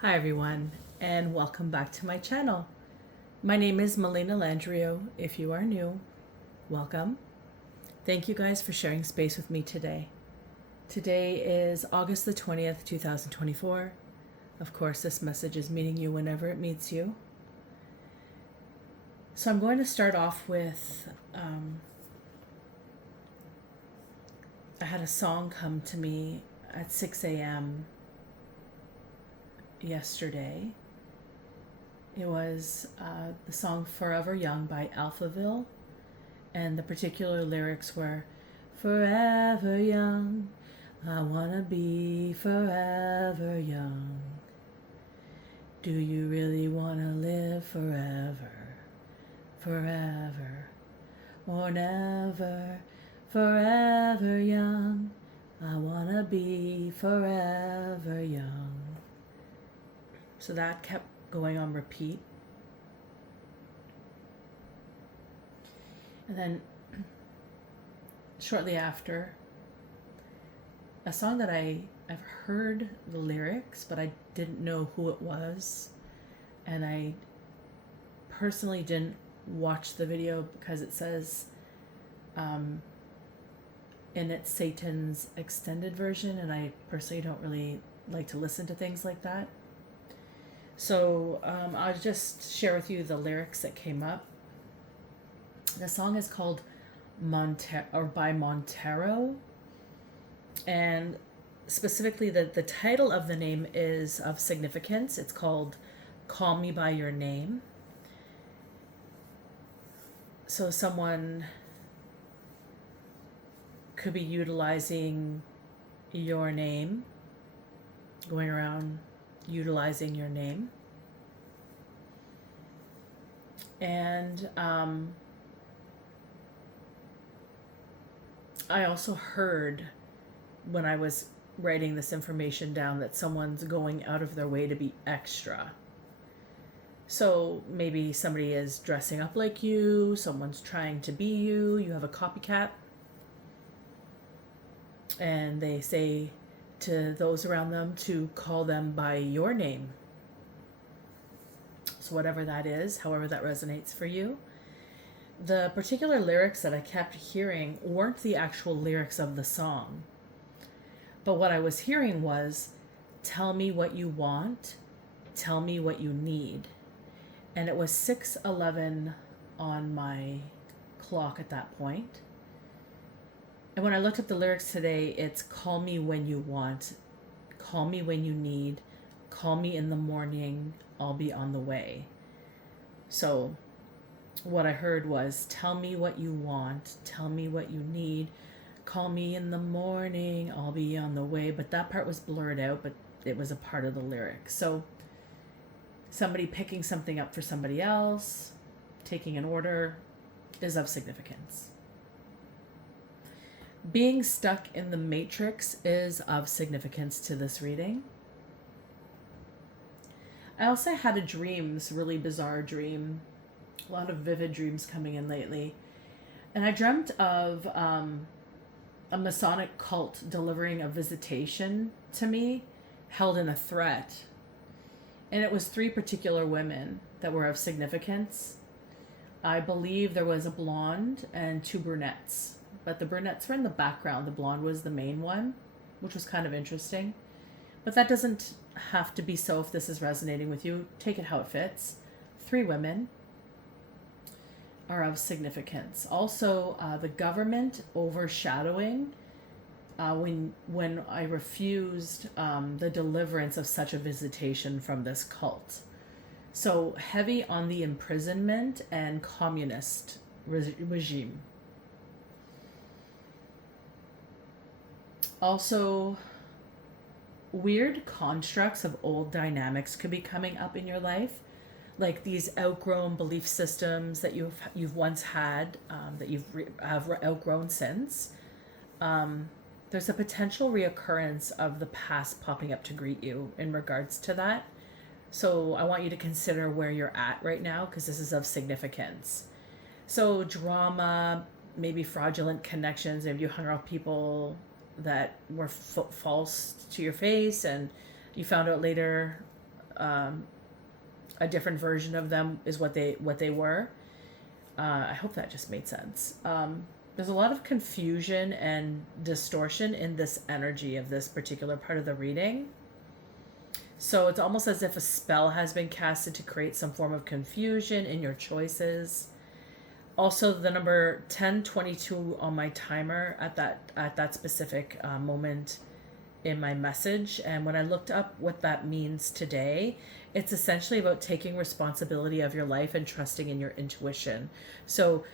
Hi everyone, and welcome back to my channel. My name is Melina Landrio. If you are new, welcome. Thank you guys for sharing space with me today. Today is August the 20th, 2024. Of course, this message is meeting you whenever it meets you. So I'm going to start off with, I had a song come to me at 6 a.m. yesterday. It was the song Forever Young by Alphaville, and the particular lyrics were, "Forever young, I wanna be forever young. Do you really wanna live forever, forever, or never? Forever young, I wanna be forever young." So that kept going on repeat. And then shortly after, a song that I've heard the lyrics, but I didn't know who it was. And I personally didn't watch the video because it says in it's Satan's extended version, and I personally don't really like to listen to things like that. So I'll just share with you the lyrics that came up. The song is called by Montero, and specifically the title of the name is of significance. It's called "Call Me by Your Name." So someone could be utilizing your name, going around utilizing your name. And I also heard when I was writing this information down that someone's going out of their way to be extra. So maybe somebody is dressing up like you, someone's trying to be you, you have a copycat, and they say to those around them to call them by your name. So whatever that is, however that resonates for you. The particular lyrics that I kept hearing weren't the actual lyrics of the song. But what I was hearing was, "Tell me what you want, tell me what you need." And it was 6:11 on my clock at that point. And when I looked up the lyrics today, it's "Call me when you want, call me when you need, call me in the morning, I'll be on the way." So what I heard was, "Tell me what you want, tell me what you need, call me in the morning, I'll be on the way." But that part was blurred out, but it was a part of the lyric. So somebody picking something up for somebody else, taking an order, is of significance. Being stuck in the matrix is of significance to this reading. I also had a dream, this really bizarre dream, a lot of vivid dreams coming in lately. And I dreamt of a Masonic cult delivering a visitation to me, held in a threat. And it was 3 particular women that were of significance. I believe there was a blonde and 2 brunettes, but the brunettes were in the background. The blonde was the main one, which was kind of interesting. But that doesn't have to be so if this is resonating with you. Take it how it fits. 3 women are of significance. Also, the government overshadowing when I refused the deliverance of such a visitation from this cult. So heavy on the imprisonment and communist regime. Also, weird constructs of old dynamics could be coming up in your life, like these outgrown belief systems that you've once had, that have outgrown since. There's a potential reoccurrence of the past popping up to greet you in regards to that. So I want you to consider where you're at right now, because this is of significance. So drama, maybe fraudulent connections. Maybe you hung around people that were false to your face, and you found out later a different version of them is what they were. I hope that just made sense. There's a lot of confusion and distortion in this energy of this particular part of the reading. So it's almost as if a spell has been casted to create some form of confusion in your choices. Also, the number 1022 on my timer at that specific moment in my message, and when I looked up what that means today, it's essentially about taking responsibility of your life and trusting in your intuition. So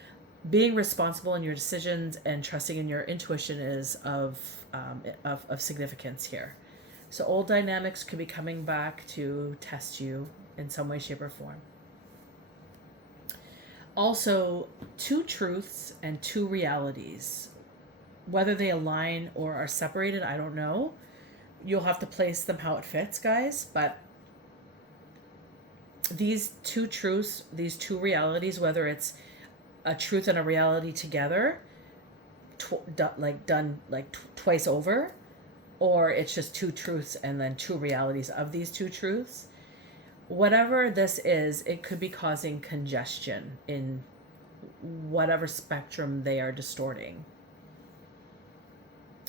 being responsible in your decisions and trusting in your intuition is of significance here. So old dynamics could be coming back to test you in some way, shape, or form. Also, two truths and two realities. Whether they align or are separated, I don't know. You'll have to place them how it fits, guys. But these two truths, these two realities, whether it's a truth and a reality together, done twice over, or it's just two truths and then two realities of these two truths. Whatever this is, it could be causing congestion in whatever spectrum they are distorting.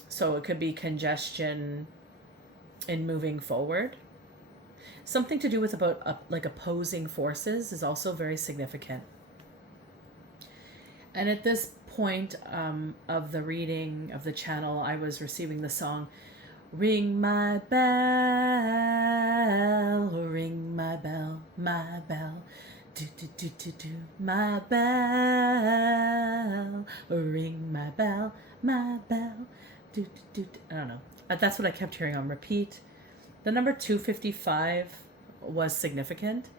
So it could be congestion in moving forward. Something to do with about opposing forces is also very significant. And at this point of the reading of the channel, I was receiving the song, "Ring my bell, ring my bell, do do do do do, my bell, ring my bell, do do do do." I don't know. That's what I kept hearing on repeat. The number 255 was significant,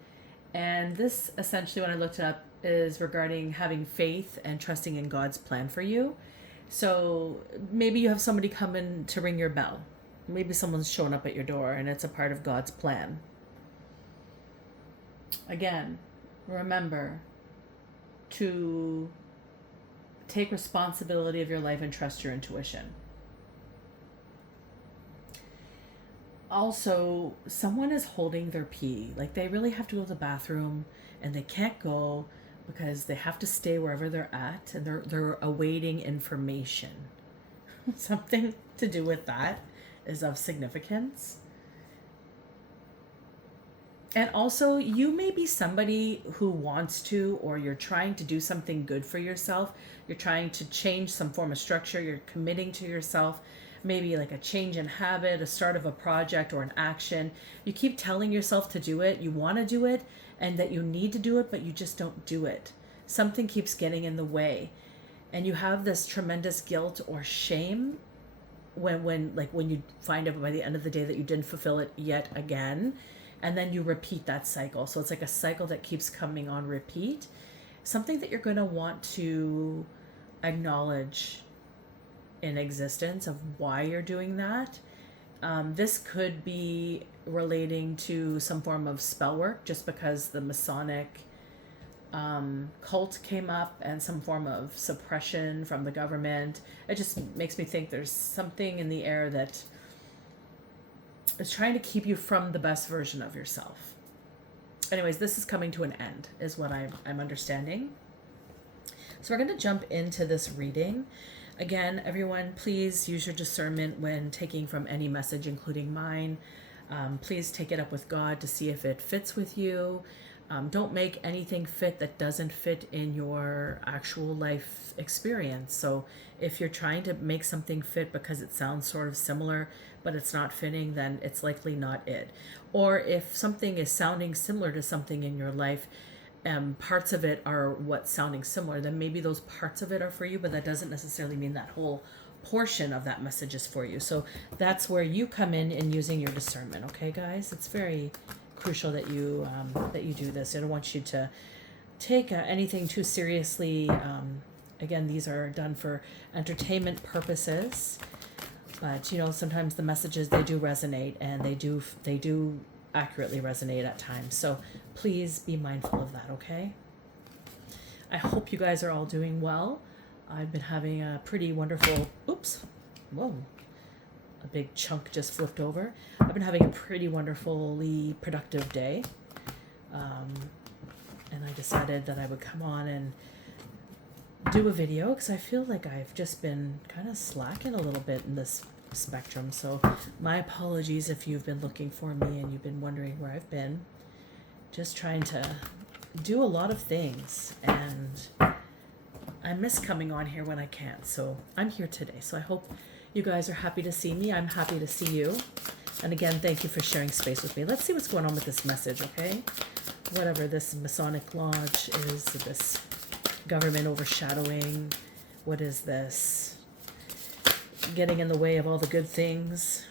and this essentially, when I looked it up, is regarding having faith and trusting in God's plan for you. So maybe you have somebody come in to ring your bell. Maybe someone's shown up at your door and it's a part of God's plan. Again, remember to take responsibility of your life and trust your intuition. Also, someone is holding their pee. Like they really have to go to the bathroom and they can't go because they have to stay wherever they're at and they're awaiting information. Something to do with that is of significance. And also, you may be somebody who wants to, or you're trying to do something good for yourself. You're trying to change some form of structure. You're committing to yourself, maybe like a change in habit, a start of a project or an action. You keep telling yourself to do it. You want to do it and that you need to do it, but you just don't do it. Something keeps getting in the way. And you have this tremendous guilt or shame when you find out by the end of the day that you didn't fulfill it yet again, and then you repeat that cycle. So it's like a cycle that keeps coming on repeat. Something that you're going to want to acknowledge in existence of why you're doing that. This could be relating to some form of spell work, just because the Masonic cult came up, and some form of suppression from the government. It just makes me think there's something in the air that is trying to keep you from the best version of yourself. Anyways, this is coming to an end, is what I'm understanding. So we're going to jump into this reading. Again, everyone, please use your discernment when taking from any message, including mine. Please take it up with God to see if it fits with you. Don't make anything fit that doesn't fit in your actual life experience. So if you're trying to make something fit because it sounds sort of similar, but it's not fitting, then it's likely not it. Or if something is sounding similar to something in your life, parts of it are what's sounding similar, then maybe those parts of it are for you, but that doesn't necessarily mean that whole portion of that message is for you. So that's where you come in using your discernment. Okay, guys, it's very crucial that you do this. I don't want you to take anything too seriously. Again, these are done for entertainment purposes, but sometimes the messages, they do resonate, and they do accurately resonate at times. So please be mindful of that, okay? I hope you guys are all doing well. I've been having a pretty wonderful, a big chunk just flipped over. I've been having a pretty wonderfully productive day. And I decided that I would come on and do a video because I feel like I've just been kind of slacking a little bit in this spectrum. So my apologies if you've been looking for me and you've been wondering where I've been. Just trying to do a lot of things, and I miss coming on here when I can. So I'm here today. So I hope you guys are happy to see me. I'm happy to see you. And again, thank you for sharing space with me. Let's see what's going on with this message, okay? Whatever this Masonic Lodge is, this government overshadowing, what is this? Getting in the way of all the good things.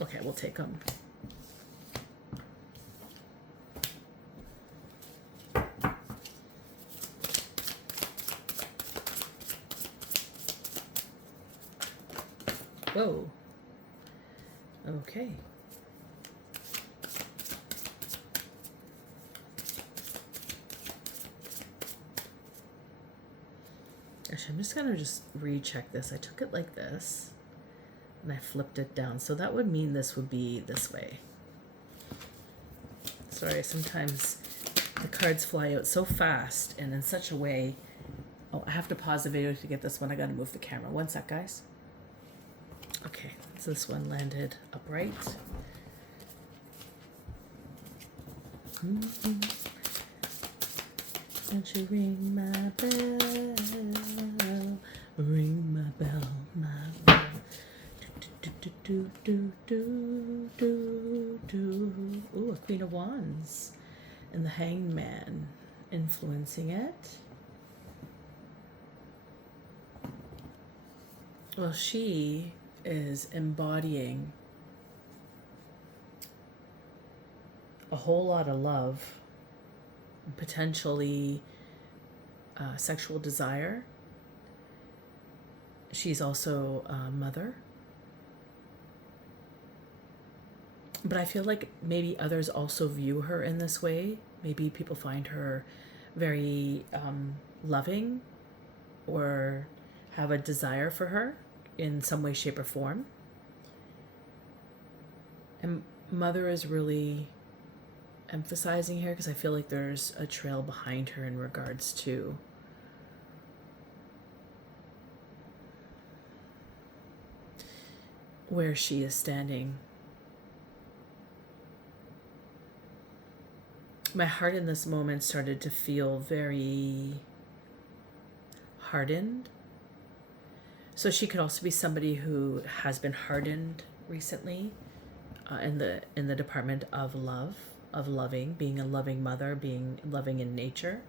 Okay, we'll take them. Whoa. Okay. Actually, I'm just gonna recheck this. I took it like this and I flipped it down. So that would mean this would be this way. Sorry, sometimes the cards fly out so fast and in such a way. Oh, I have to pause the video to get this one. I gotta move the camera. One sec, guys. Okay, so this one landed upright. Won't you ring my bell? Ring my bell, my bell. Ooh, a Queen of Wands. And the Hanged Man influencing it. Well, she is embodying a whole lot of love, potentially sexual desire. She's also a mother. But I feel like maybe others also view her in this way. Maybe people find her very loving or have a desire for her in some way, shape, or form. And mother is really emphasizing here because I feel like there's a trail behind her in regards to where she is standing. My heart in this moment started to feel very hardened. So she could also be somebody who has been hardened recently in the department of love, of loving, being a loving mother, being loving in nature.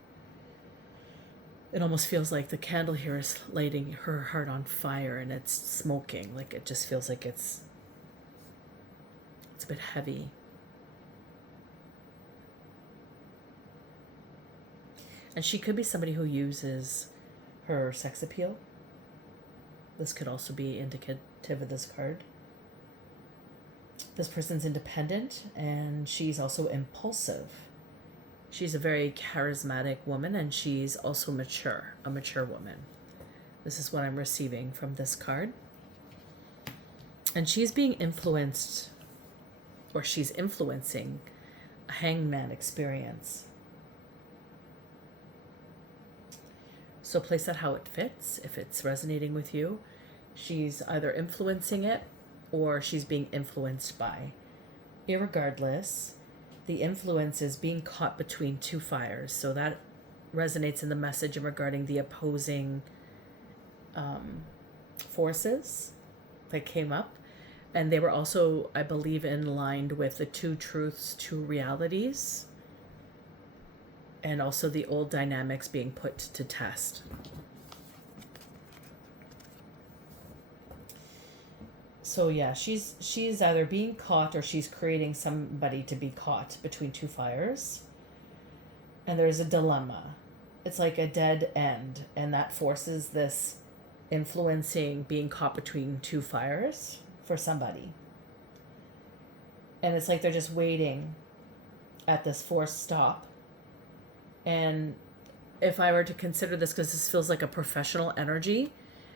It almost feels like the candle here is lighting her heart on fire and it's smoking. Like it just feels like it's a bit heavy. And she could be somebody who uses her sex appeal. This could also be indicative of this card. This person's independent and she's also impulsive. She's a very charismatic woman and she's also mature, a mature woman. This is what I'm receiving from this card. And she's being influenced, or she's influencing a hangman experience. So place that how it fits. If it's resonating with you, she's either influencing it or she's being influenced by. Irregardless, the influence is being caught between two fires. So that resonates in the message regarding the opposing forces that came up. And they were also, I believe, in line with the two truths, two realities. And also the old dynamics being put to test. So yeah, she's either being caught or she's creating somebody to be caught between two fires. And there's a dilemma. It's like a dead end. And that forces this influencing being caught between two fires for somebody. And it's like they're just waiting at this forced stop. And if I were to consider this, because this feels like a professional energy,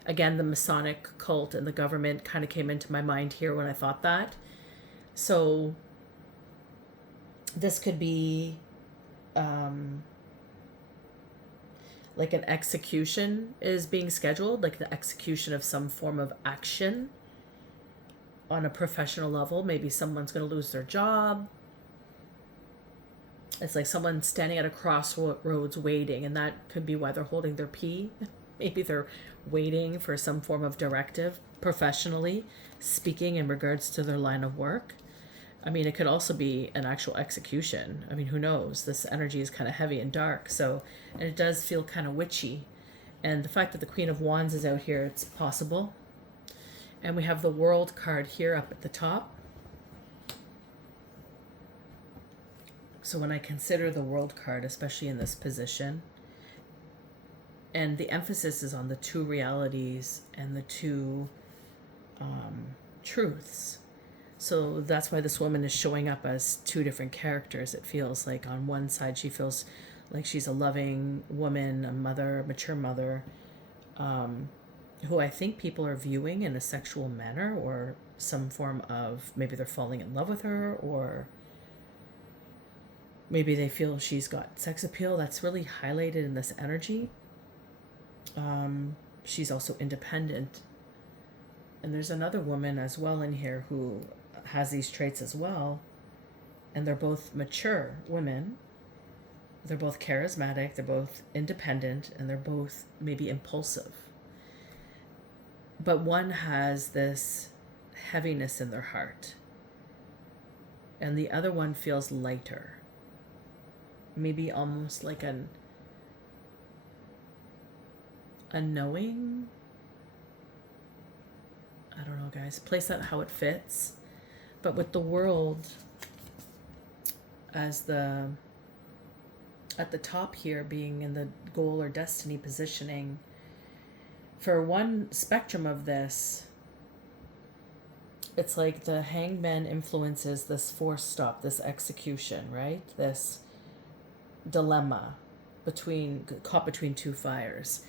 Again, the Masonic cult and the government kind of came into my mind here when I thought that. So this could be like an execution is being scheduled, like the execution of some form of action on a professional level. Maybe someone's going to lose their job. It's like someone standing at a crossroads waiting, and that could be why they're holding their pee. Maybe they're waiting for some form of directive professionally speaking in regards to their line of work. I mean, it could also be an actual execution. I mean, who knows? This energy is kind of heavy and dark. So, and it does feel kind of witchy. And the fact that the Queen of Wands is out here, it's possible. And we have the World card here up at the top. So when I consider the World card, especially in this position, and the emphasis is on the two realities and the two truths. So that's why this woman is showing up as two different characters. It feels like on one side she feels like she's a loving woman, a mother, a mature mother, who I think people are viewing in a sexual manner, or some form of, maybe they're falling in love with her, or maybe they feel she's got sex appeal. That's really highlighted in this energy. She's also independent. And there's another woman as well in here who has these traits as well. And they're both mature women. They're both charismatic. They're both independent. And they're both maybe impulsive. But one has this heaviness in their heart. And the other one feels lighter. Maybe almost like a knowing. I don't know, guys. Place that how it fits. But with the World as at the top here being in the goal or destiny positioning, for one spectrum of this, it's like the Hangman influences this forced stop, this execution, right? This dilemma caught between two fires.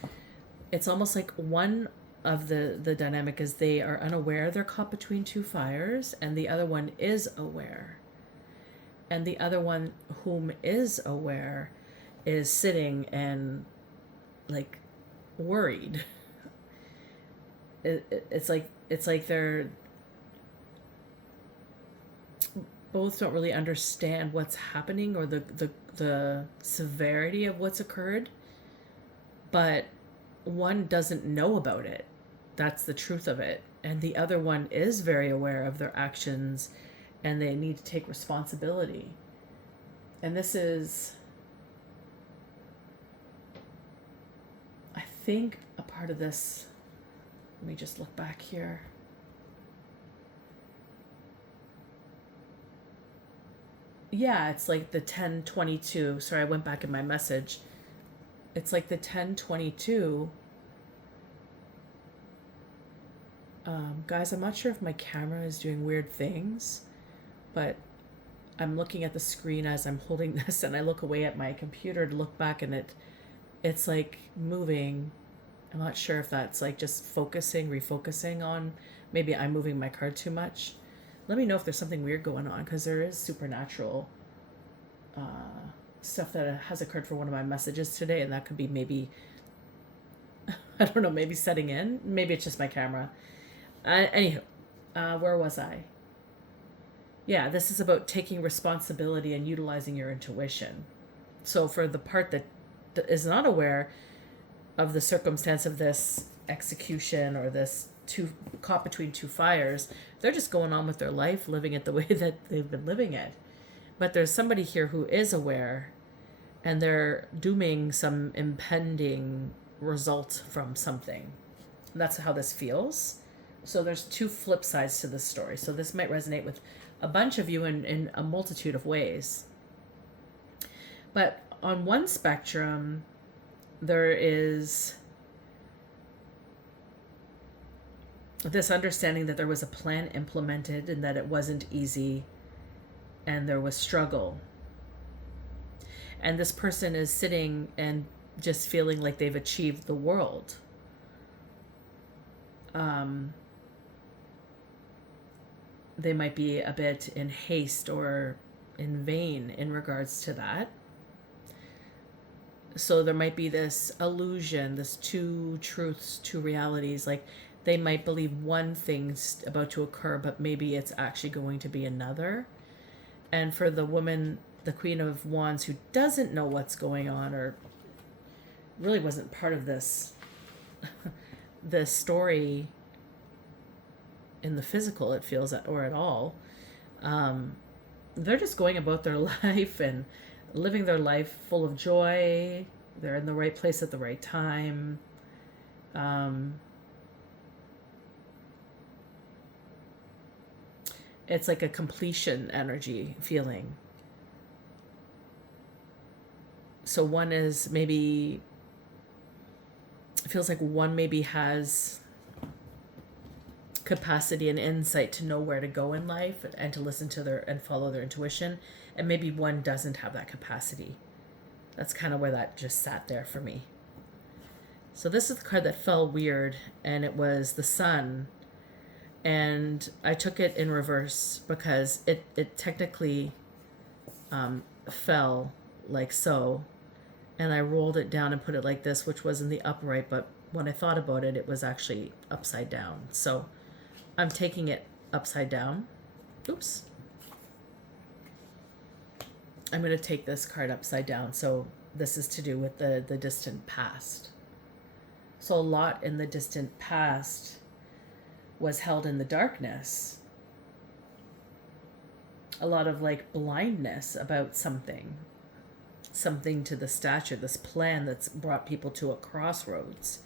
It's almost like one of the dynamic is they are unaware they're caught between two fires, and the other one is aware. And the other one whom is aware is sitting and like worried. It's like they're both don't really understand what's happening or the severity of what's occurred, but one doesn't know about it. That's the truth of it. And the other one is very aware of their actions, and they need to take responsibility. And this is, I think, a part of this. Let me just look back here. Yeah, it's like the 1022. Sorry, I went back in my message. It's like the 1022. Guys, I'm not sure if my camera is doing weird things, but I'm looking at the screen as I'm holding this, and I look away at my computer to look back, and it's like moving. I'm not sure if that's like just refocusing on, maybe I'm moving my card too much. Let me know if there's something weird going on, because there is supernatural stuff that has occurred for one of my messages today, and that could be maybe, I don't know, maybe setting in. Maybe it's just my camera. Anywho, where was I? Yeah, this is about taking responsibility and utilizing your intuition. So for the part that is not aware of the circumstance of this execution or this caught between two fires, they're just going on with their life, living it the way that they've been living it. But there's somebody here who is aware, and they're dooming some impending result from something. And that's how this feels. So there's two flip sides to this story. So this might resonate with a bunch of you in a multitude of ways. But on one spectrum, there is this understanding that there was a plan implemented and that it wasn't easy and there was struggle. And this person is sitting and just feeling like they've achieved the world. um, they might be a bit in haste or in vain in regards to that. So there might be this illusion, this two truths, two realities. Like they might believe one thing's about to occur, but maybe it's actually going to be another. And for the woman, the Queen of Wands, who doesn't know what's going on or really wasn't part of this this story in the physical, it feels, or at all, they're just going about their life and living their life full of joy. They're in the right place at the right time. It's like a completion energy feeling. So one is maybe, it feels like one maybe has capacity and insight to know where to go in life and to listen to their and follow their intuition, and maybe one doesn't have that capacity. That's kind of where that just sat there for me. So this is the card that fell weird, and it was the Sun, and I took it in reverse because it technically fell like so, and I rolled it down and put it like this, which was in the upright, but when I thought about it, it was actually upside down. So I'm taking it upside down. Oops. I'm going to take this card upside down. So this is to do with the distant past. So a lot in the distant past was held in the darkness. A lot of like blindness about something to the stature, this plan that's brought people to a crossroads.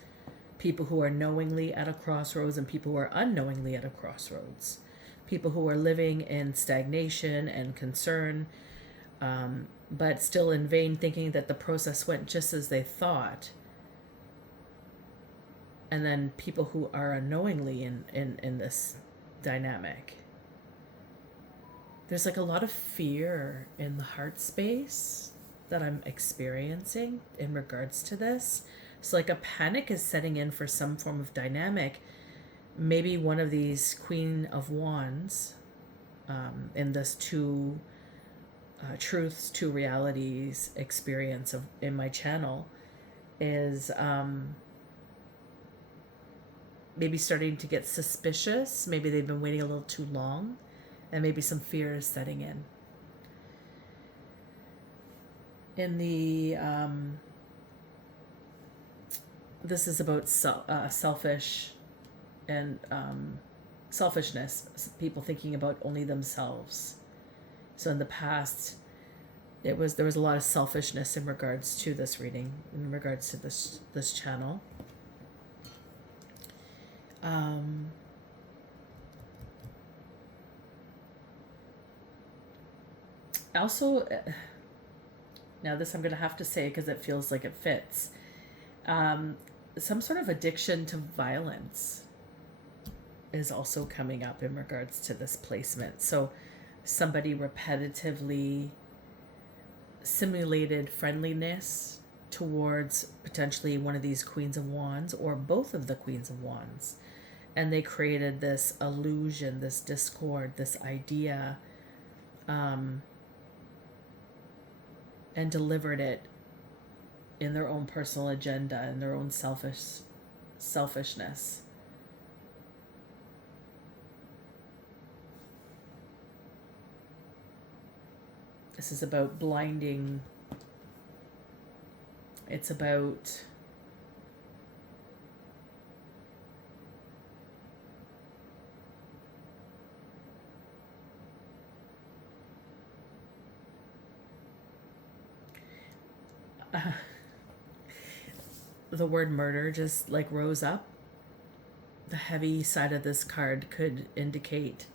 People who are knowingly at a crossroads and people who are unknowingly at a crossroads. People who are living in stagnation and concern, but still in vain, thinking that the process went just as they thought. And then people who are unknowingly in this dynamic. There's like a lot of fear in the heart space that I'm experiencing in regards to this. So like a panic is setting in for some form of dynamic. Maybe one of these Queen of Wands in this two truths, two realities experience in my channel is maybe starting to get suspicious. Maybe they've been waiting a little too long, and maybe some fear is setting in. In the this is about selfish and selfishness, people thinking about only themselves. So in the past, there was a lot of selfishness in regards to this reading, in regards to this channel. Also, now this I'm going to have to say because it feels like it fits. Some sort of addiction to violence is also coming up in regards to this placement. So somebody repetitively simulated friendliness towards potentially one of these Queens of Wands or both of the Queens of Wands. And they created this illusion, this discord, this idea, and delivered it in their own personal agenda and their own selfishness. This is about blinding. It's about the word murder just like rose up. The heavy side of this card could indicate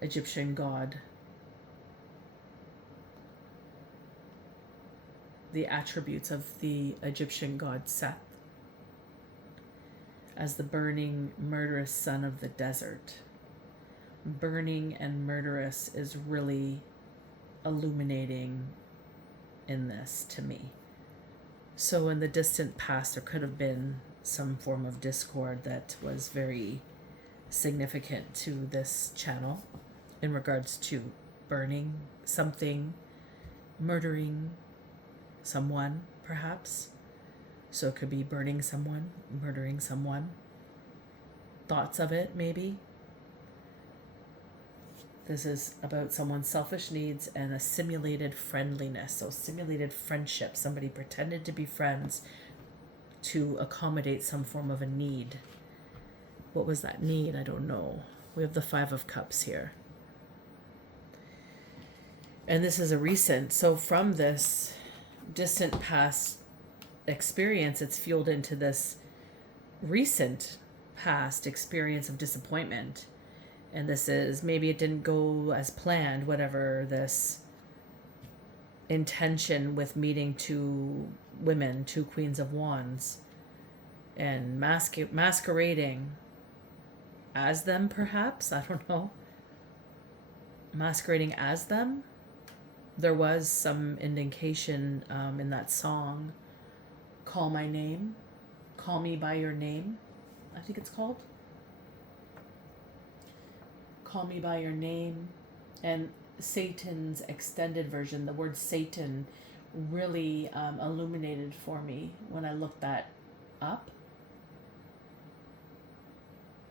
Egyptian god. The attributes of the Egyptian god Seth as the burning, murderous son of the desert. Burning and murderous is really illuminating in this to me. So in the distant past, there could have been some form of discord that was very significant to this channel in regards to burning something, murdering someone, perhaps. So it could be burning someone, murdering someone. Thoughts of it, maybe. This is about someone's selfish needs and a simulated friendliness. So simulated friendship. Somebody pretended to be friends to accommodate some form of a need. What was that need? I don't know. We have the Five of Cups here. And this is a recent. So from this distant past experience, it's fueled into this recent past experience of disappointment. And this is, maybe it didn't go as planned, whatever this intention with meeting two women, two Queens of Wands, and masquerading as them, perhaps. I don't know. Masquerading as them. There was some indication in that song, Call My Name, Call Me By Your Name, I think it's called. Call Me By Your Name. And Satan's extended version, the word Satan really illuminated for me when I looked that up.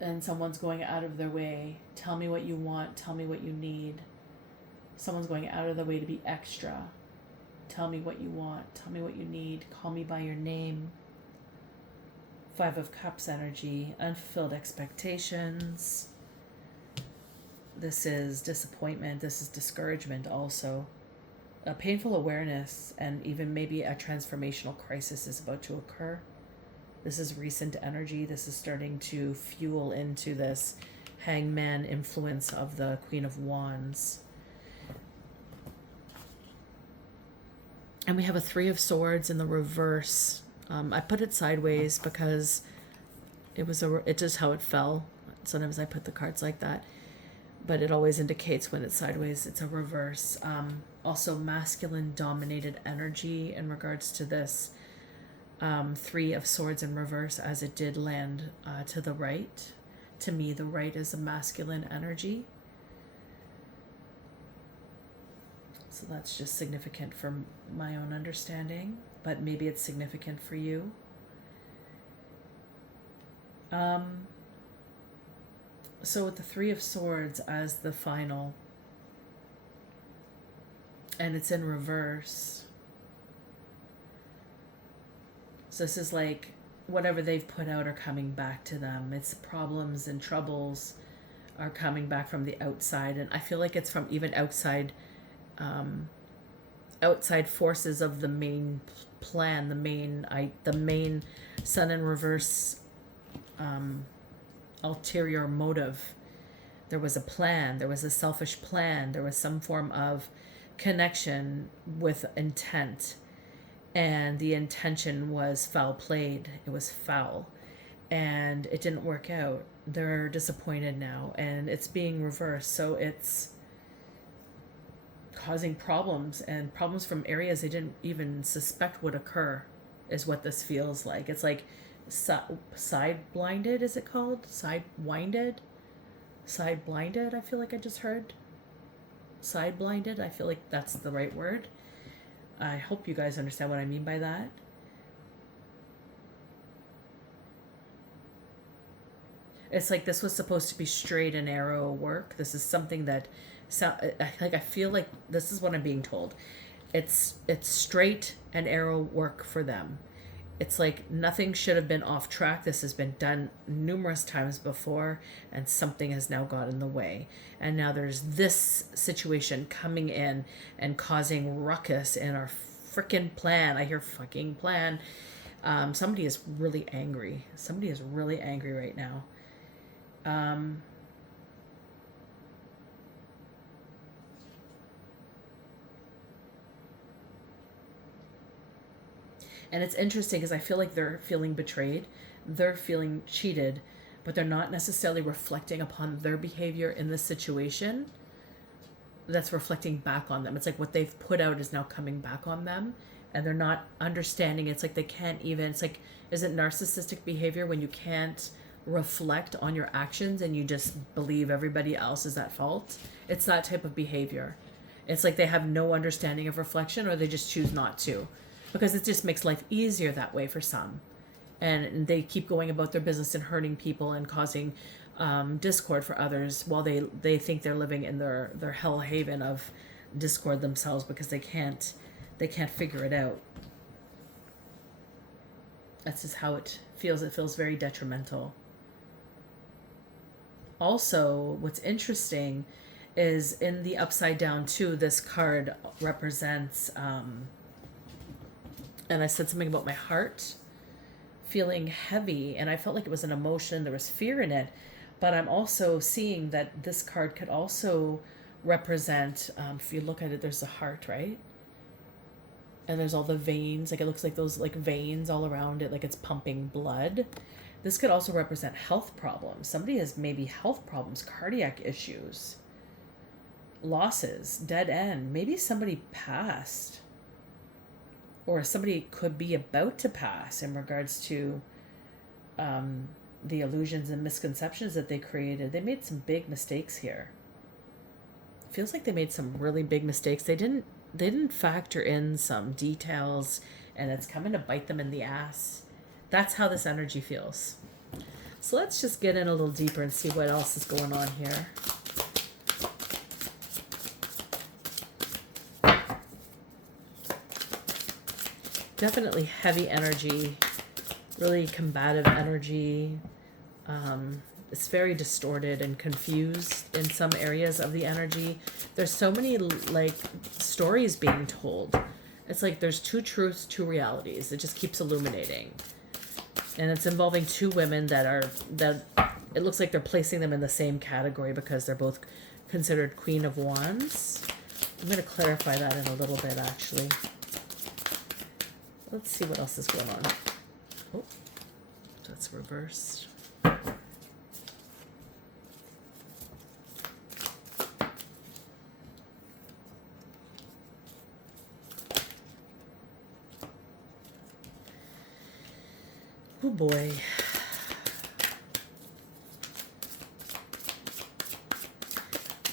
And someone's going out of their way. Tell me what you want. Tell me what you need. Someone's going out of their way to be extra. Tell me what you want. Tell me what you need. Call me by your name. Five of Cups energy. Unfulfilled expectations. This is disappointment. This is discouragement also. A painful awareness and even maybe a transformational crisis is about to occur. This is recent energy. This is starting to fuel into this hangman influence of the Queen of Wands. And we have a Three of Swords in the reverse. I put it sideways because it's just how it fell. Sometimes I put the cards like that, but it always indicates when it's sideways, it's a reverse. Also masculine dominated energy in regards to this Three of Swords in reverse, as it did land to the right. To me, the right is a masculine energy. So that's just significant for my own understanding, but maybe it's significant for you. So with the Three of Swords as the final, and it's in reverse. So this is like whatever they've put out are coming back to them. It's problems and troubles are coming back from the outside. And I feel like it's from even outside forces of the main plan, the main Sun in reverse ulterior motive. There was a plan, there was a selfish plan, there was some form of connection with intent, and the intention was foul played. It was foul and it didn't work out. They're disappointed now and it's being reversed, so it's causing problems, and problems from areas they didn't even suspect would occur is what this feels like. It's like side blinded, is it called? Side blinded, I feel like I just heard. Side blinded, I feel like that's the right word. I hope you guys understand what I mean by that. It's like this was supposed to be straight and narrow work. This is something that I feel like this is what I'm being told. It's straight and arrow work for them. It's like nothing should have been off track. This has been done numerous times before, and something has now got in the way. And now there's this situation coming in and causing ruckus in our freaking plan. I hear fucking plan. Somebody is really angry. Somebody is really angry right now. And it's interesting because I feel like they're feeling betrayed, they're feeling cheated, but they're not necessarily reflecting upon their behavior in this situation. That's reflecting back on them. It's like what they've put out is now coming back on them, and they're not understanding. It's like they can't even, it's like, is it narcissistic behavior when you can't reflect on your actions and you just believe everybody else is at fault? It's that type of behavior. It's like they have no understanding of reflection, or they just choose not to, because it just makes life easier that way for some. And they keep going about their business and hurting people and causing discord for others, while they think they're living in their hell haven of discord themselves, because they can't figure it out. That's just how it feels. It feels very detrimental. Also, what's interesting is in the upside down too, this card represents, and I said something about my heart feeling heavy, and I felt like it was an emotion, there was fear in it, but I'm also seeing that this card could also represent, if you look at it, there's a heart, right? And there's all the veins, like it looks like those like veins all around it, like it's pumping blood. This could also represent health problems. Somebody has maybe health problems, cardiac issues, losses, dead end. Maybe somebody passed, or somebody could be about to pass in regards to the illusions and misconceptions that they created. They made some big mistakes here. It feels like they made some really big mistakes. They didn't factor in some details, and it's coming to bite them in the ass. That's how this energy feels. So let's just get in a little deeper and see what else is going on here. Definitely heavy energy, really combative energy. It's very distorted and confused in some areas of the energy. There's so many like stories being told. It's like there's two truths, two realities. It just keeps illuminating. And it's involving two women that it looks like they're placing them in the same category because they're both considered Queen of Wands. I'm going to clarify that in a little bit, actually. Let's see what else is going on. Oh, that's reversed. Oh boy.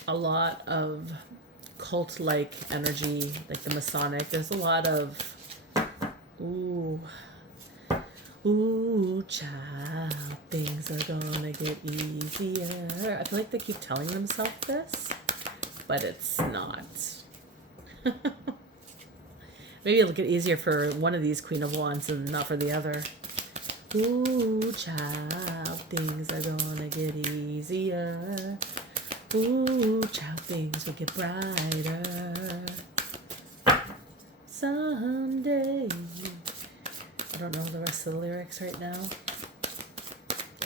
A lot of cult-like energy, like the Masonic. There's a lot of ooh, child, things are gonna get easier. I feel like they keep telling themselves this, but it's not. Maybe it'll get easier for one of these Queen of Wands and not for the other. Ooh, child, things are gonna get easier. Ooh, child, things will get brighter someday. I don't know the rest of the lyrics right now.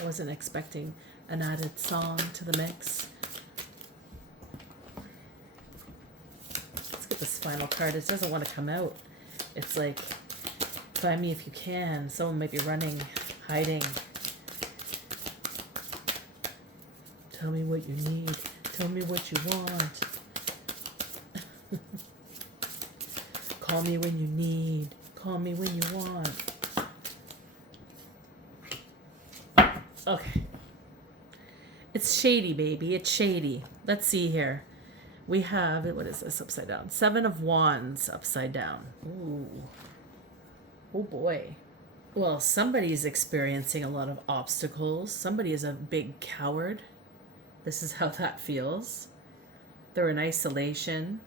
I wasn't expecting an added song to the mix. Let's get this final card. It doesn't want to come out. It's like, find me if you can. Someone might be running, hiding. Tell me what you need. Tell me what you want. Call me when you need. Call me when you want. Okay. It's shady, baby. It's shady. Let's see here. We have, what is this upside down? 7 of Wands upside down. Ooh. Oh boy. Well, somebody's experiencing a lot of obstacles. Somebody is a big coward. This is how that feels. They're in isolation.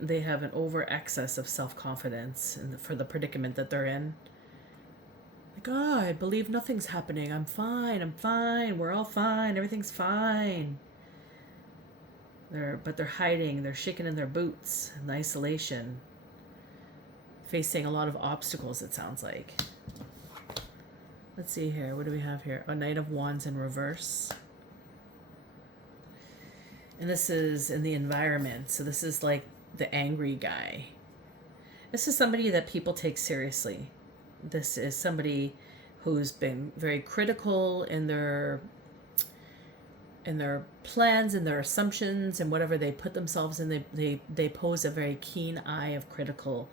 They have an over excess of self-confidence for the predicament that they're in. Like, oh, I believe nothing's happening. I'm fine. We're all fine. Everything's fine. But they're hiding. They're shaking in their boots in the isolation. Facing a lot of obstacles, it sounds like. Let's see here. What do we have here? A Knight of Wands in reverse. And this is in the environment. So this is like the angry guy. This is somebody that people take seriously. This is somebody who's been very critical in their in their plans and their assumptions and whatever they put themselves in. They pose a very keen eye of critical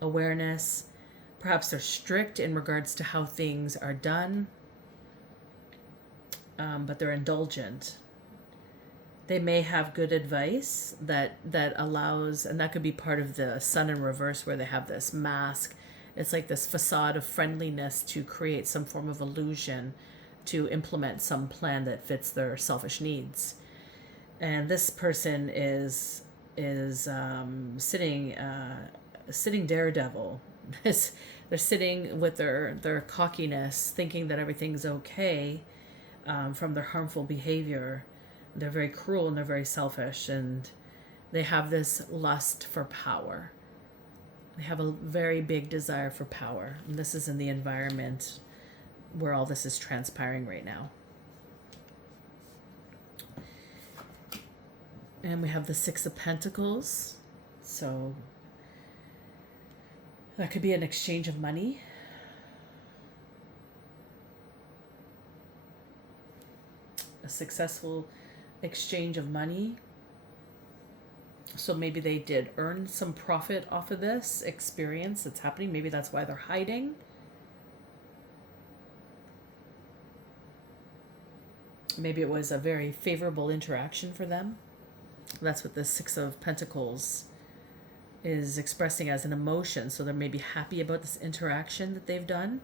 awareness. Perhaps they're strict in regards to how things are done, but they're indulgent. They may have good advice that allows, and that could be part of the sun in reverse, where they have this mask. It's like this facade of friendliness to create some form of illusion, to implement some plan that fits their selfish needs. And this person is sitting daredevil. They're sitting with their cockiness, thinking that everything's okay, from their harmful behavior. They're very cruel and they're very selfish, and they have this lust for power. They have a very big desire for power, and this is in the environment where all this is transpiring right now. And we have the Six of Pentacles. So that could be an exchange of money. A successful exchange of money. So maybe they did earn some profit off of this experience that's happening. Maybe that's why they're hiding. Maybe it was a very favorable interaction for them. That's what the Six of Pentacles is expressing as an emotion. So they're maybe happy about this interaction that they've done.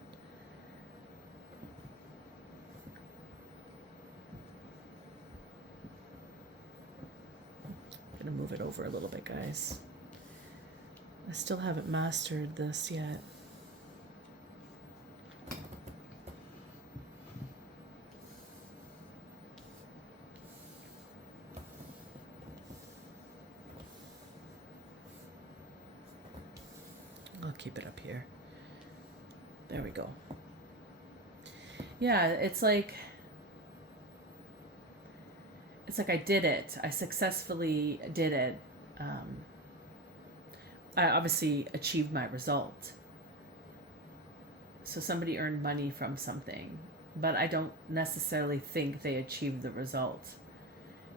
I'm going to move it over a little bit, guys. I still haven't mastered this yet. I'll keep it up here. There we go. Yeah, it's like I did it. I successfully did it. I obviously achieved my result. So somebody earned money from something, but I don't necessarily think they achieved the result.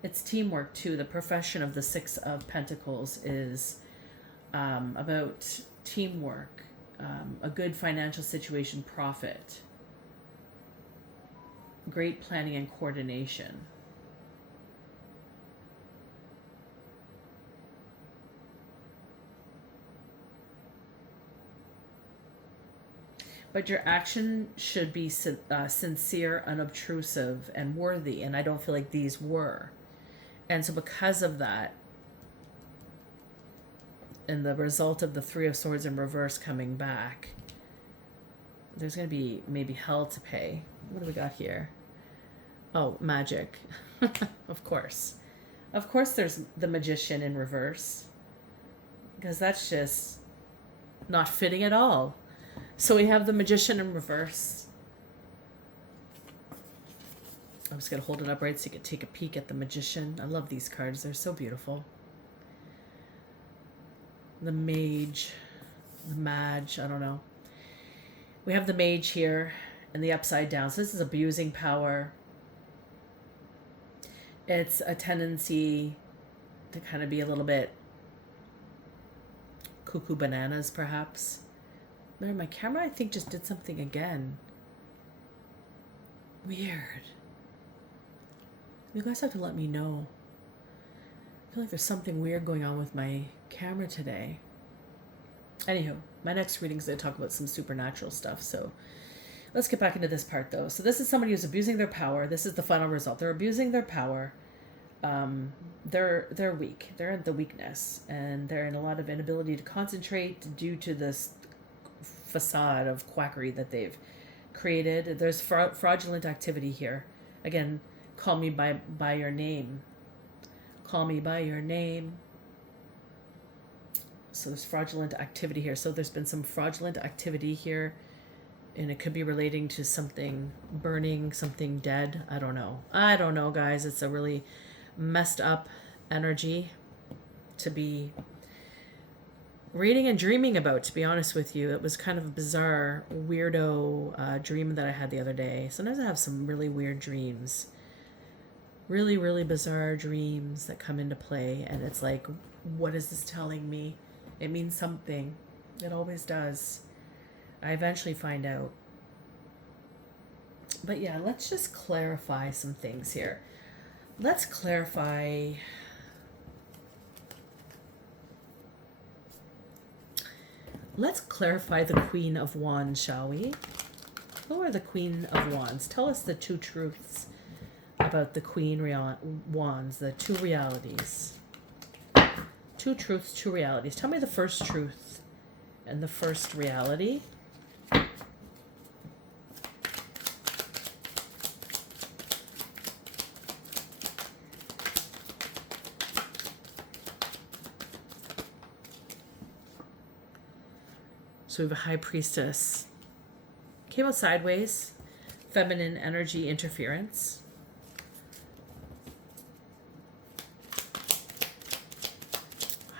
It's teamwork too. The profession of the Six of Pentacles is about teamwork, a good financial situation, profit, great planning and coordination. But your action should be sincere, unobtrusive, and worthy. And I don't feel like these were. And so because of that, and the result of the Three of Swords in reverse coming back, there's going to be maybe hell to pay. What do we got here? Oh, magic. Of course. Of course there's the Magician in reverse. Because that's just not fitting at all. So we have the Magician in reverse. I'm just going to hold it up right so you can take a peek at the Magician. I love these cards. They're so beautiful. The Mage. The Mage. I don't know. We have the Mage here and the upside down. So this is abusing power. It's a tendency to kind of be a little bit cuckoo bananas, perhaps. There, my camera, I think, just did something again. Weird. You guys have to let me know. I feel like there's something weird going on with my camera today. Anywho, my next reading is going to talk about some supernatural stuff. So let's get back into this part, though. So this is somebody who's abusing their power. This is the final result. They're abusing their power. They're weak. They're in the weakness, and they're in a lot of inability to concentrate due to this facade of quackery that they've created. There's fraudulent activity here. Again, call me by your name. Call me by your name. So there's fraudulent activity here. So there's been some fraudulent activity here, and it could be relating to something burning, something dead. I don't know, guys. It's a really messed up energy to be reading and dreaming about, to be honest with you. It was kind of a bizarre, weirdo dream that I had the other day. Sometimes I have some really weird dreams. Really, really bizarre dreams that come into play. And it's like, what is this telling me? It means something. It always does. I eventually find out. But yeah, let's just clarify some things here. Let's clarify. Let's clarify the Queen of Wands, shall we? Who are the Queen of Wands? Tell us the two truths about the Queen Wands, the two realities. Two truths, two realities. Tell me the first truth and the first reality. So we have a High Priestess. Came out sideways. Feminine energy interference.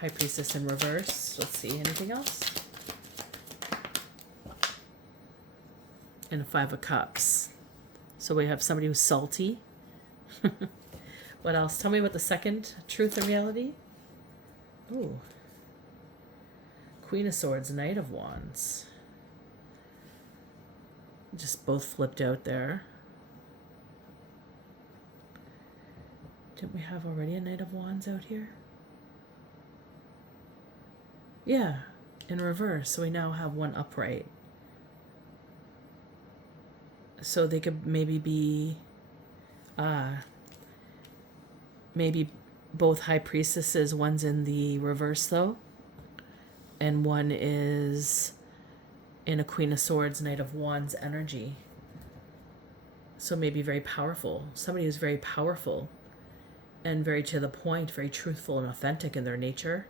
High Priestess in reverse. Let's see, anything else? And a Five of Cups. So we have somebody who's salty. What else? Tell me about the second truth and reality. Ooh. Queen of Swords, Knight of Wands. Just both flipped out there. Didn't we have already a Knight of Wands out here? Yeah, in reverse. So we now have one upright. So they could maybe be, maybe both High Priestesses. One's in the reverse though, and one is in a Queen of Swords, Knight of Wands energy. So maybe very powerful. Somebody who's very powerful and very to the point, very truthful and authentic in their nature.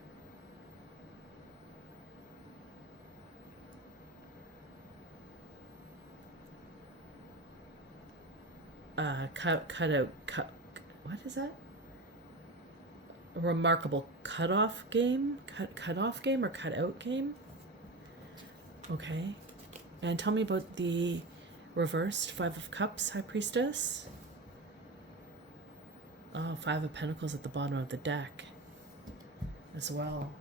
What is that? A remarkable cutoff game? Cutoff game or cutout game? Okay. And tell me about the reversed Five of Cups, High Priestess. Oh, Five of Pentacles at the bottom of the deck as well.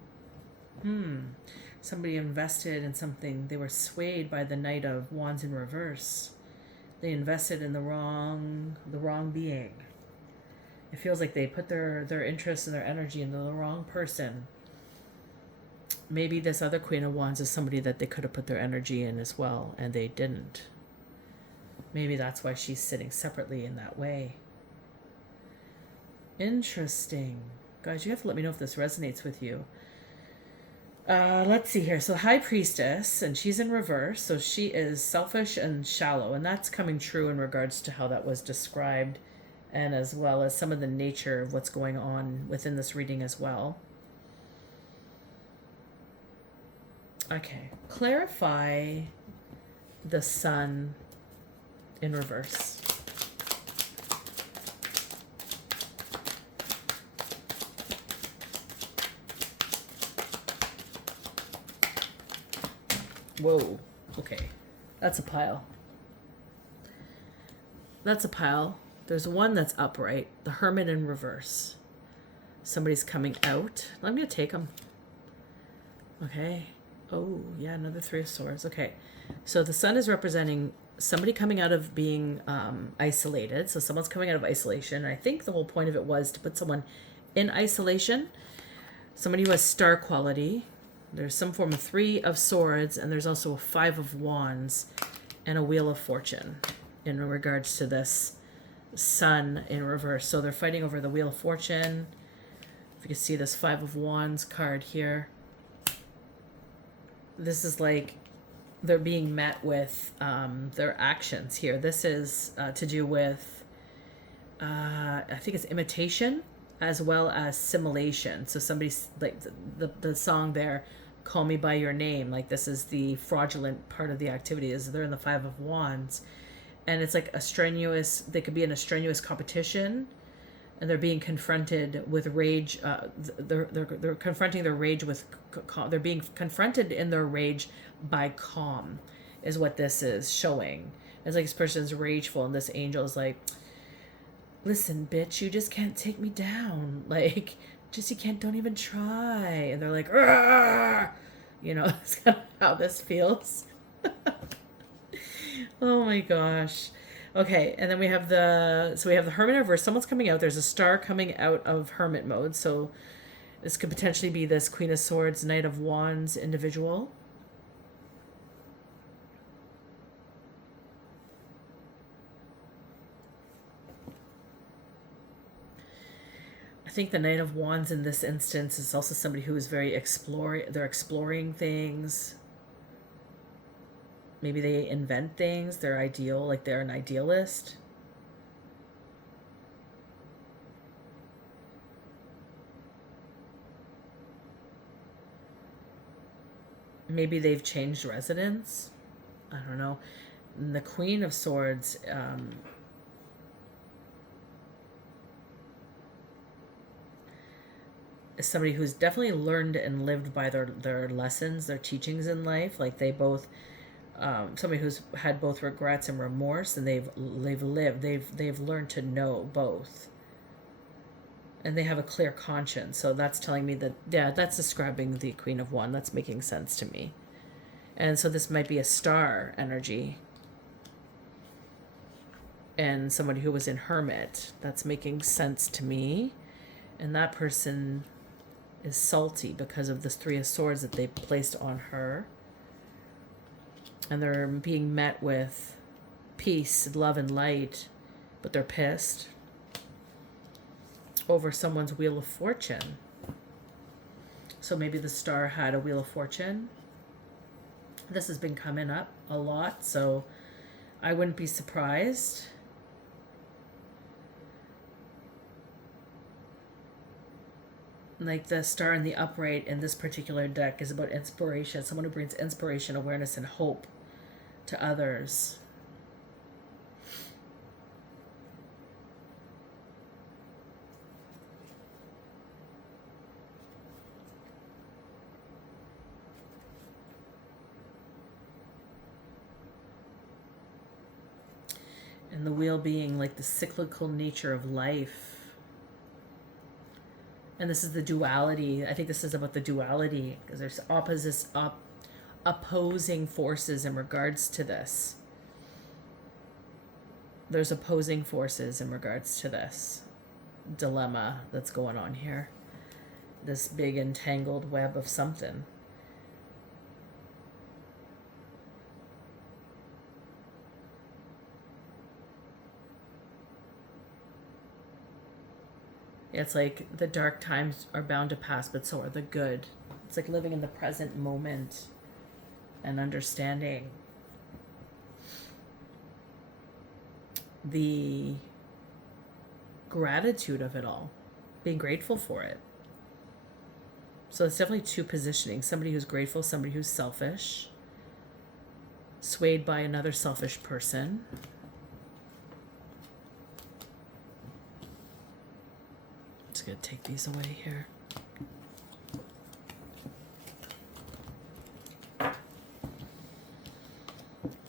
Somebody invested in something. They were swayed by the Knight of Wands in reverse. They invested in the wrong being. It feels like they put their interest and their energy into the wrong person. Maybe this other Queen of Wands is somebody that they could have put their energy in as well, and they didn't. Maybe that's why she's sitting separately in that way. Interesting. Guys, you have to let me know if this resonates with you. Let's see here. So High Priestess, and she's in reverse. So she is selfish and shallow, and that's coming true in regards to how that was described, and as well as some of the nature of what's going on within this reading as well. Okay. Clarify the Sun in reverse. Whoa. Okay. That's a pile. That's a pile. There's one that's upright. The Hermit in reverse. Somebody's coming out. I'm going to take them. Okay. Oh, yeah, another Three of Swords. Okay. So the Sun is representing somebody coming out of being isolated. So someone's coming out of isolation. And I think the whole point of it was to put someone in isolation. Somebody who has star quality. There's some form of Three of Swords, and there's also a Five of Wands and a Wheel of Fortune in regards to this Sun in reverse. So they're fighting over the Wheel of Fortune. If you can see this Five of Wands card here. This is like they're being met with their actions here. This is to do with, I think it's imitation as well as simulation. So somebody's like the song there, Call Me By Your Name. Like this is the fraudulent part of the activity is they're in the Five of Wands. And it's like a strenuous, they could be in a strenuous competition and they're being confronted with rage. They're confronting their rage with, they're being confronted in their rage by calm is what this is showing. It's like this person's rageful and this angel is like listen, bitch, you just can't take me down. Like, just you can't, don't even try. And they're like, "Argh!" You know, that's kind of how this feels. Oh my gosh. Okay, and then we have the Hermit in reverse. Someone's coming out. There's a star coming out of Hermit mode. So this could potentially be this Queen of Swords, Knight of Wands individual. I think the Knight of Wands in this instance is also somebody who is very they're exploring things. Maybe they invent things. They're ideal, like they're an idealist. Maybe they've changed residence. I don't know. And the Queen of Swords is somebody who's definitely learned and lived by their lessons, their teachings in life. Like they both, somebody who's had both regrets and remorse, and they've learned to know both, and they have a clear conscience. So that's telling me that, yeah, that's describing the Queen of Wands. That's making sense to me. And so this might be a star energy, and somebody who was in Hermit. That's making sense to me. And that person is salty because of this Three of Swords that they placed on her. And they're being met with peace, love, and light, but they're pissed over someone's Wheel of Fortune. So maybe the star had a Wheel of Fortune. This has been coming up a lot, so I wouldn't be surprised. Like the star in the upright in this particular deck is about inspiration. Someone who brings inspiration, awareness, and hope to others. And the wheel being like the cyclical nature of life. And this is the duality. I think this is about the duality, because there's opposing forces in regards to this. There's opposing forces in regards to this dilemma that's going on here. This big entangled web of something. It's like the dark times are bound to pass, but so are the good. It's like living in the present moment and understanding the gratitude of it all, being grateful for it. So it's definitely two positioning. Somebody who's grateful, somebody who's selfish, swayed by another selfish person. Just gonna take these away here.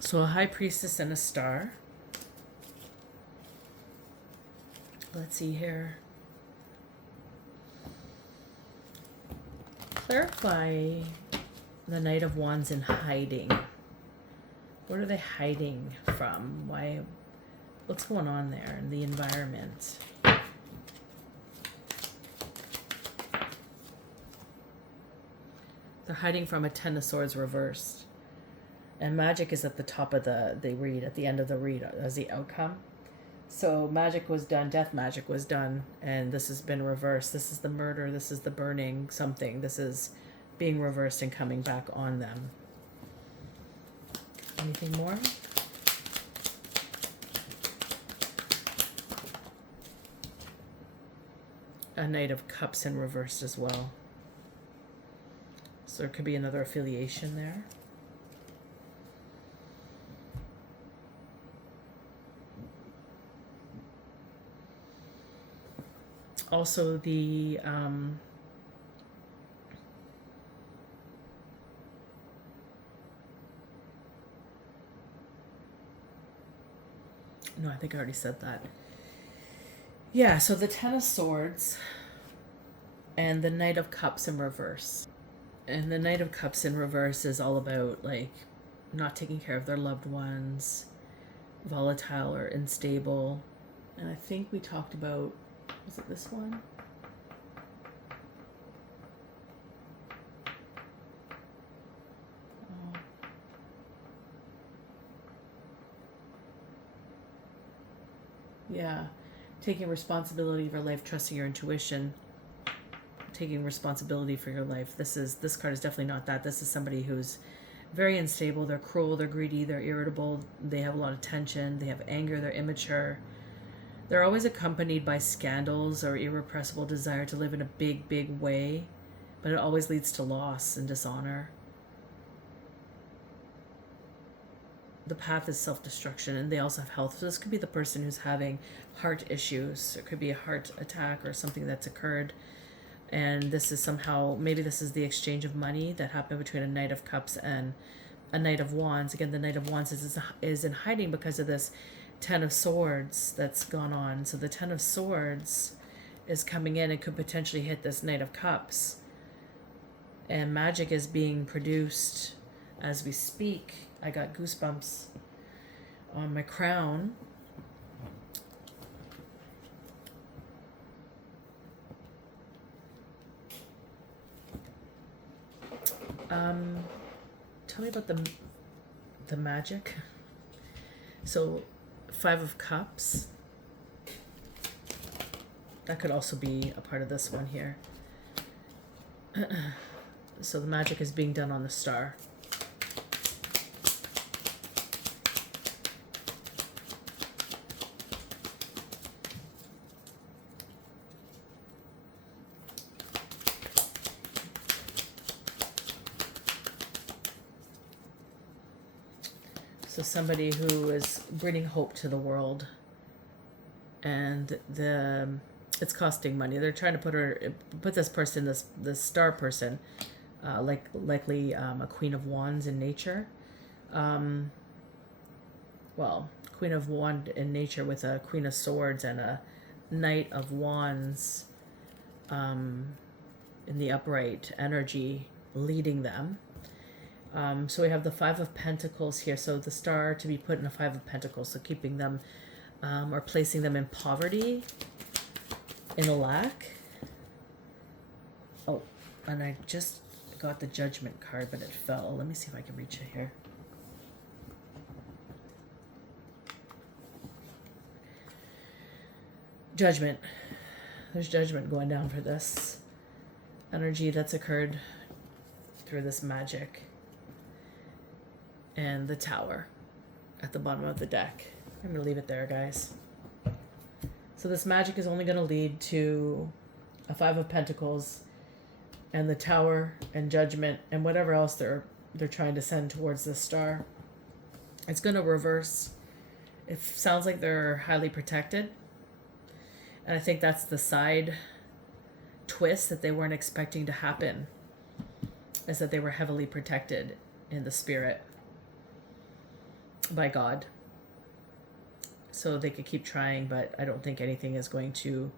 So a high priestess and a star. Let's see here. Clarify the Knight of Wands in hiding. What are they hiding from? Why? What's going on there in the environment? They're hiding from a Ten of Swords reversed. And magic is at the top of the read, at the end of the read as the outcome. So magic was done, death magic was done, and this has been reversed. This is the murder, this is the burning something. This is being reversed and coming back on them. Anything more? A Knight of Cups in reversed as well. So there could be another affiliation there. Also the no, I think I already said that. Yeah, so the Ten of Swords and the Knight of Cups in reverse. And the Knight of Cups in reverse is all about like not taking care of their loved ones, volatile or unstable. And I think we talked about, was it this one? Oh. Yeah. Taking responsibility for life, trusting your intuition, taking responsibility for your life. This card is definitely not that. This is somebody who's very unstable. They're cruel, they're greedy, they're irritable, they have a lot of tension, they have anger, they're immature. They're always accompanied by scandals or irrepressible desire to live in a big, big way, but it always leads to loss and dishonor. The path is self-destruction, and they also have health. So this could be the person who's having heart issues. It could be a heart attack or something that's occurred. And this is somehow, maybe this is the exchange of money that happened between a Knight of Cups and a Knight of Wands. Again, the Knight of Wands is in hiding because of this Ten of Swords that's gone on. So the Ten of Swords is coming in and could potentially hit this Knight of Cups. And magic is being produced as we speak. I got goosebumps on my crown. Tell me about the magic. So, Five of Cups. That could also be a part of this one here. So the magic is being done on the star. So somebody who is bringing hope to the world, and it's costing money. They're trying to put this person, this star person, likely a Queen of Wands in nature. Well, Queen of Wands in nature with a Queen of Swords and a Knight of Wands in the upright energy leading them. So we have the Five of Pentacles here. So the star to be put in a Five of Pentacles. So keeping them or placing them in poverty, in a lack. Oh, and I just got the Judgment card, but it fell. Let me see if I can reach it here. Judgment. There's judgment going down for this energy that's occurred through this magic. And the Tower at the bottom of the deck. I'm going to leave it there, guys. So this magic is only going to lead to a Five of Pentacles and the Tower and Judgment and whatever else they're trying to send towards this star. It's going to reverse. It sounds like they're highly protected. And I think that's the side twist that they weren't expecting to happen, is that they were heavily protected in the spirit by God. So they could keep trying, but I don't think anything is going to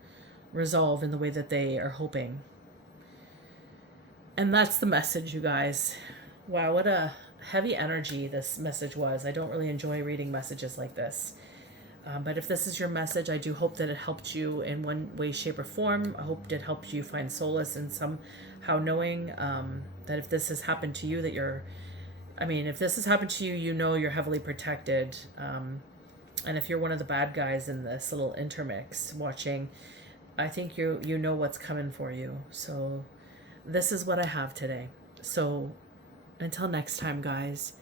resolve in the way that they are hoping. And that's the message, you guys. Wow, what a heavy energy this message was. I don't really enjoy reading messages like this. But if this is your message, I do hope that it helped you in one way, shape, or form. I hope it helped you find solace in somehow knowing that if this has happened to you, that if this has happened to you, you know you're heavily protected. And if you're one of the bad guys in this little intermix watching, I think you know what's coming for you. So this is what I have today. So until next time, guys,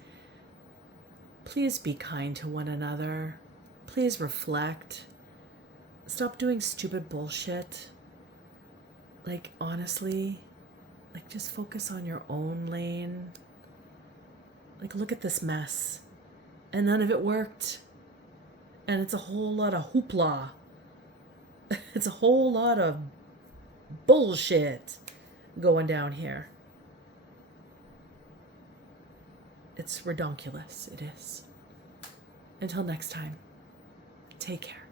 please be kind to one another. Please reflect. Stop doing stupid bullshit. Like, honestly, like, just focus on your own lane. Like, look at this mess. And none of it worked. And it's a whole lot of hoopla. It's a whole lot of bullshit going down here. It's redonkulous. It is. Until next time, take care.